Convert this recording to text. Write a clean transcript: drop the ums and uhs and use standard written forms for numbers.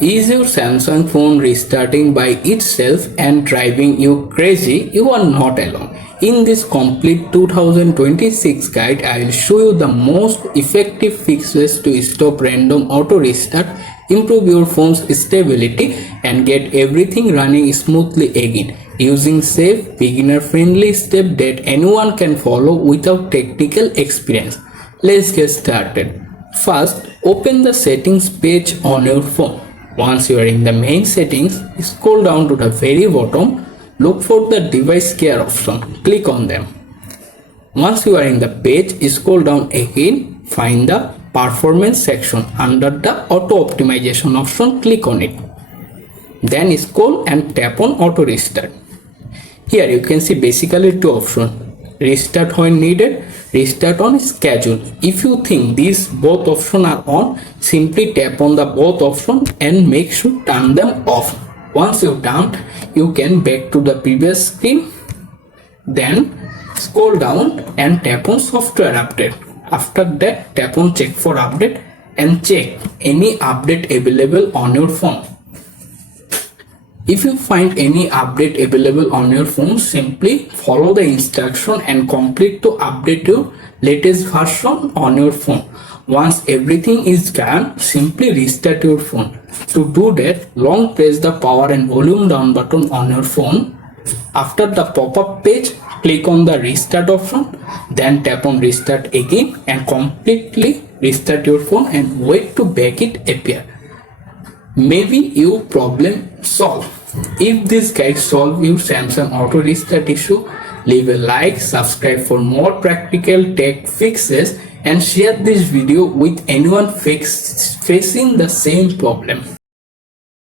Is your Samsung phone restarting by itself and driving you crazy? You are not alone. In this complete 2026 guide, I will show you the most effective fixes to stop random auto restart, improve your phone's stability, and get everything running smoothly again using safe, beginner-friendly steps that anyone can follow without technical experience. Let's get started. First, open the settings page on your phone. Once you are in the main settings, scroll down to the very bottom, look for the device care option, click on them. Once you are in the page, scroll down again, find the performance section. Under the auto optimization option, click on it. Then scroll and tap on auto restart. Here you can see basically two options: restart when needed, restart on schedule. If you think these both options are on, simply tap on the both options and make sure turn them off. Once you've done, you can back to the previous screen. Then scroll down and tap on software update. After that, tap on check for update and check any update available on your phone. If you find any update available on your phone, simply follow the instruction and complete to update your latest version on your phone. Once everything is done, simply restart your phone. To do that, long press the power and volume down button on your phone. After the pop-up page, click on the restart option, then tap on restart again and completely restart your phone and wait to back it appear. Maybe your problem solved. If this guide solve your Samsung auto restart issue, leave a like, subscribe for more practical tech fixes, and share this video with anyone facing the same problem.